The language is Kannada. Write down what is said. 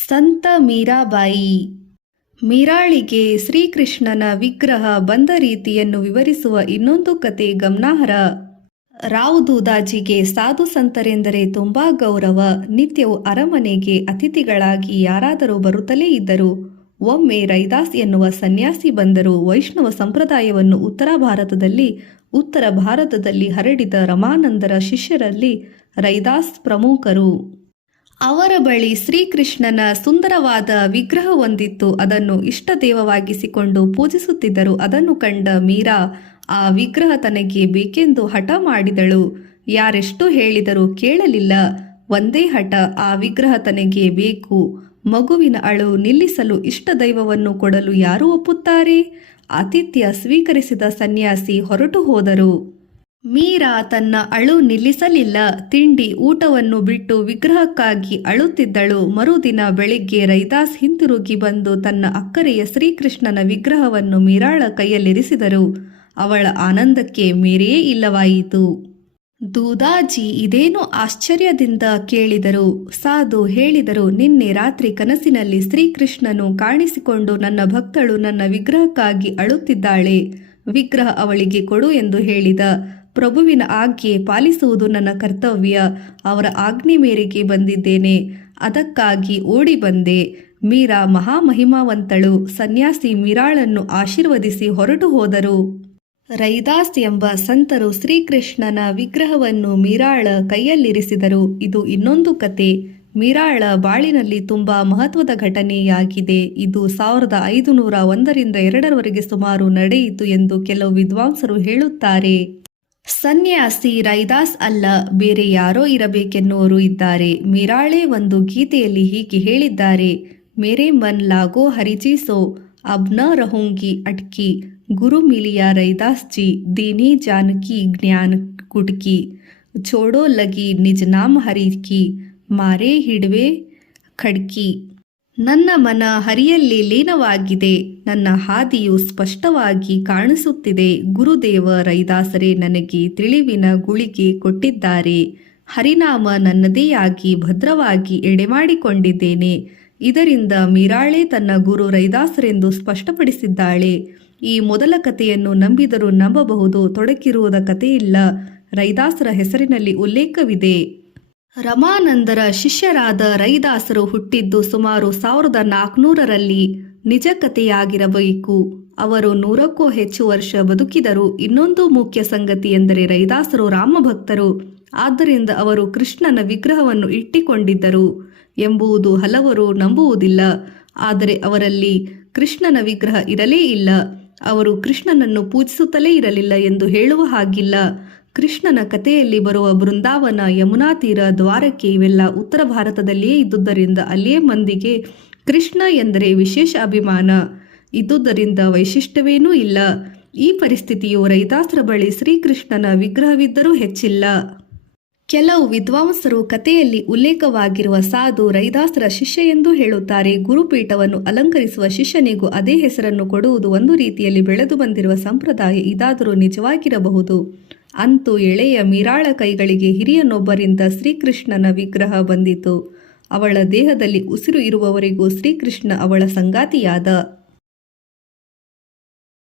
ಸಂತ ಮೀರಾಬಾಯಿ. ಮೀರಾಳಿಗೆ ಶ್ರೀಕೃಷ್ಣನ ವಿಗ್ರಹ ಬಂದ ರೀತಿಯನ್ನು ವಿವರಿಸುವ ಇನ್ನೊಂದು ಕತೆ ಗಮನಾರ್ಹ. ರಾವ್ ದೂದಾಜಿಗೆ ಸಾಧು ಸಂತರೆಂದರೆ ತುಂಬಾ ಗೌರವ. ನಿತ್ಯವೂ ಅರಮನೆಗೆ ಅತಿಥಿಗಳಾಗಿ ಯಾರಾದರೂ ಬರುತ್ತಲೇ ಇದ್ದರು. ಒಮ್ಮೆ ರೈದಾಸ್ ಎನ್ನುವ ಸನ್ಯಾಸಿ ಬಂದರು. ವೈಷ್ಣವ ಸಂಪ್ರದಾಯವನ್ನು ಉತ್ತರ ಭಾರತದಲ್ಲಿ ಹರಡಿದ ರಮಾನಂದರ ಶಿಷ್ಯರಲ್ಲಿ ರೈದಾಸ್ ಪ್ರಮುಖರು. ಅವರ ಬಳಿ ಶ್ರೀಕೃಷ್ಣನ ಸುಂದರವಾದ ವಿಗ್ರಹವೊಂದಿತ್ತು. ಅದನ್ನು ಇಷ್ಟದೇವವಾಗಿಸಿಕೊಂಡು ಪೂಜಿಸುತ್ತಿದ್ದರು. ಅದನ್ನು ಕಂಡ ಮೀರಾ ಆ ವಿಗ್ರಹ ತನಗೆ ಬೇಕೆಂದು ಹಠ ಮಾಡಿದಳು. ಯಾರೆಷ್ಟು ಹೇಳಿದರೂ ಕೇಳಲಿಲ್ಲ. ಒಂದೇ ಹಠ, ಆ ವಿಗ್ರಹ ತನಗೆ ಬೇಕು. ಮಗುವಿನ ಅಳು ನಿಲ್ಲಿಸಲು ಇಷ್ಟದೈವವನ್ನು ಕೊಡಲು ಯಾರು ಒಪ್ಪುತ್ತಾರೆ? ಆತಿಥ್ಯ ಸ್ವೀಕರಿಸಿದ ಸನ್ಯಾಸಿ ಹೊರಟು ಹೋದರು. ಮೀರಾ ತನ್ನ ಅಳು ನಿಲ್ಲಿಸಲಿಲ್ಲ. ತಿಂಡಿ ಊಟವನ್ನು ಬಿಟ್ಟು ವಿಗ್ರಹಕ್ಕಾಗಿ ಅಳುತ್ತಿದ್ದಳು. ಮರುದಿನ ಬೆಳಿಗ್ಗೆ ರೈದಾಸ್ ಹಿಂತಿರುಗಿ ಬಂದು ತನ್ನ ಅಕ್ಕರೆಯ ಶ್ರೀಕೃಷ್ಣನ ವಿಗ್ರಹವನ್ನು ಮೀರಾಳ ಕೈಯಲ್ಲಿರಿಸಿದರು. ಅವಳ ಆನಂದಕ್ಕೆ ಮೇರೆಯೇ ಇಲ್ಲವಾಯಿತು. ದೂದಾಜಿ ಇದೇನು ಆಶ್ಚರ್ಯದಿಂದ ಕೇಳಿದರು. ಸಾಧು ಹೇಳಿದರು, ನಿನ್ನೆ ರಾತ್ರಿ ಕನಸಿನಲ್ಲಿ ಶ್ರೀಕೃಷ್ಣನು ಕಾಣಿಸಿಕೊಂಡು ನನ್ನ ಭಕ್ತಳು ನನ್ನ ವಿಗ್ರಹಕ್ಕಾಗಿ ಅಳುತ್ತಿದ್ದಾಳೆ. ವಿಗ್ರಹ ಅವಳಿಗೆ ಕೊಡು ಎಂದು ಹೇಳಿದ. ಪ್ರಭುವಿನ ಆಜ್ಞೆ ಪಾಲಿಸುವುದು ನನ್ನ ಕರ್ತವ್ಯ. ಅವರ ಆಜ್ಞೆ ಮೇರೆಗೆ ಬಂದಿದ್ದೇನೆ. ಅದಕ್ಕಾಗಿ ಓಡಿ ಬಂದೆ. ಮೀರಾ ಮಹಾಮಹಿಮಾವಂತಳು. ಸನ್ಯಾಸಿ ಮೀರಾಳನ್ನು ಆಶೀರ್ವದಿಸಿ ಹೊರಟು ಹೋದರು. ರೈದಾಸ್ ಎಂಬ ಸಂತರು ಶ್ರೀಕೃಷ್ಣನ ವಿಗ್ರಹವನ್ನು ಮೀರಾಳ ಕೈಯಲ್ಲಿರಿಸಿದರು. ಇದು ಇನ್ನೊಂದು ಕತೆ. ಮೀರಾಳ ಬಾಳಿನಲ್ಲಿ ತುಂಬಾ ಮಹತ್ವದ ಘಟನೆಯಾಗಿದೆ. ಇದು 1501ರಿಂದ 2ರವರೆಗೆ ಸುಮಾರು ನಡೆಯಿತು ಎಂದು ಕೆಲವು ವಿದ್ವಾಂಸರು ಹೇಳುತ್ತಾರೆ. ಸನ್ಯಾಸಿ ರೈದಾಸ್ ಅಲ್ಲ, ಬೇರೆ ಯಾರೋ ಇರಬೇಕೆನ್ನುವರು ಇದ್ದಾರೆ. ಮೀರಾಳೇ ಒಂದು ಗೀತೆಯಲ್ಲಿ ಹೀಗೆ ಹೇಳಿದ್ದಾರೆ, ಮೇರೆ ಮನ್ ಲಾಗೋ ಹರಿಜಿ ಸೋ ಅಬ್ ನ ರಹೂಂಗಿ ಅಟ್ಕಿ, ಗುರು ಮಿಲಿಯಾ ರೈದಾಸ್ ಜಿ ದೀನಿ ಜಾನಕಿ ಜ್ಞಾನ ಗುಟ್ಕಿ, ಛೋಡೋ ಲಗಿ ನಿಜ ನಾಮ ಹರಿಕಿ, ಮಾರೇ ಹಿಡ್ವೆ ಖಡ್ಕಿ. ನನ್ನ ಮನ ಹರಿಯಲ್ಲಿ ಲೀನವಾಗಿದೆ. ನನ್ನ ಹಾದಿಯು ಸ್ಪಷ್ಟವಾಗಿ ಕಾಣಿಸುತ್ತಿದೆ. ಗುರುದೇವ ರೈದಾಸರೇ ನನಗೆ ತಿಳಿವಿನ ಗುಳಿಗೆ ಕೊಟ್ಟಿದ್ದಾರೆ. ಹರಿನಾಮ ನನ್ನದೇಯಾಗಿ ಭದ್ರವಾಗಿ ಎಡೆಮಾಡಿಕೊಂಡಿದ್ದೇನೆ. ಇದರಿಂದ ಮೀರಾಳೇ ತನ್ನ ಗುರು ರೈದಾಸರೆಂದು ಸ್ಪಷ್ಟಪಡಿಸಿದ್ದಾಳೆ. ಈ ಮೊದಲ ಕಥೆಯನ್ನು ನಂಬಿದರೂ ನಂಬಬಹುದು, ತೊಡಕಿರುವುದ ಕಥೆಯಿಲ್ಲ. ರೈದಾಸರ ಹೆಸರಿನಲ್ಲಿ ಉಲ್ಲೇಖವಿದೆ. ರಮಾನಂದರ ಶಿಷ್ಯರಾದ ರೈದಾಸರು ಹುಟ್ಟಿದ್ದು ಸುಮಾರು 1400ರಲ್ಲಿ. ನಿಜ ಕಥೆಯಾಗಿರಬೇಕು. ಅವರು 100ಕ್ಕೂ ಹೆಚ್ಚು ವರ್ಷ ಬದುಕಿದರು. ಇನ್ನೊಂದು ಮುಖ್ಯ ಸಂಗತಿ ಎಂದರೆ ರೈದಾಸರು ರಾಮಭಕ್ತರು. ಆದ್ದರಿಂದ ಅವರು ಕೃಷ್ಣನ ವಿಗ್ರಹವನ್ನು ಇಟ್ಟಿಕೊಂಡಿದ್ದರು ಎಂಬುದು ಹಲವರು ನಂಬುವುದಿಲ್ಲ. ಆದರೆ ಅವರಲ್ಲಿ ಕೃಷ್ಣನ ವಿಗ್ರಹ ಇರಲೇ ಇಲ್ಲ. ಅವರು ಕೃಷ್ಣನನ್ನು ಪೂಜಿಸುತ್ತಲೇ ಇರಲಿಲ್ಲ ಎಂದು ಹೇಳುವ ಹಾಗಿಲ್ಲ. ಕೃಷ್ಣನ ಕಥೆಯಲ್ಲಿ ಬರುವ ಬೃಂದಾವನ, ಯಮುನಾ ತೀರ, ದ್ವಾರಕೆ ಇವೆಲ್ಲ ಉತ್ತರ ಭಾರತದಲ್ಲಿಯೇ ಇದ್ದುದರಿಂದ ಅಲ್ಲಿಯೇ ಮಂದಿಗೆ ಕೃಷ್ಣ ಎಂದರೆ ವಿಶೇಷ ಅಭಿಮಾನ ಇದ್ದುದರಿಂದ ವೈಶಿಷ್ಟ್ಯವೇನೂ ಇಲ್ಲ. ಈ ಪರಿಸ್ಥಿತಿಯು ರೈದಾಸರ ಬಳಿ ಶ್ರೀಕೃಷ್ಣನ ವಿಗ್ರಹವಿದ್ದರೂ ಹೆಚ್ಚಿಲ್ಲ. ಕೆಲವು ವಿದ್ವಾಂಸರು ಕಥೆಯಲ್ಲಿ ಉಲ್ಲೇಖವಾಗಿರುವ ಸಾಧು ರೈದಾಸರ ಶಿಷ್ಯ ಎಂದು ಹೇಳುತ್ತಾರೆ. ಗುರುಪೀಠವನ್ನು ಅಲಂಕರಿಸುವ ಶಿಷ್ಯನಿಗೂ ಅದೇ ಹೆಸರನ್ನು ಕೊಡುವುದು ಒಂದು ರೀತಿಯಲ್ಲಿ ಬೆಳೆದು ಬಂದಿರುವ ಸಂಪ್ರದಾಯ. ಇದಾದರೂ ನಿಜವಾಗಿರಬಹುದು. ಅಂತೂ ಎಳೆಯ ಮೀರಾಳ ಕೈಗಳಿಗೆ ಹಿರಿಯನೊಬ್ಬರಿಂದ ಶ್ರೀಕೃಷ್ಣನ ವಿಗ್ರಹ ಬಂದಿತು. ಅವಳ ದೇಹದಲ್ಲಿ ಉಸಿರು ಇರುವವರೆಗೂ ಶ್ರೀಕೃಷ್ಣ ಅವಳ ಸಂಗಾತಿಯಾದ.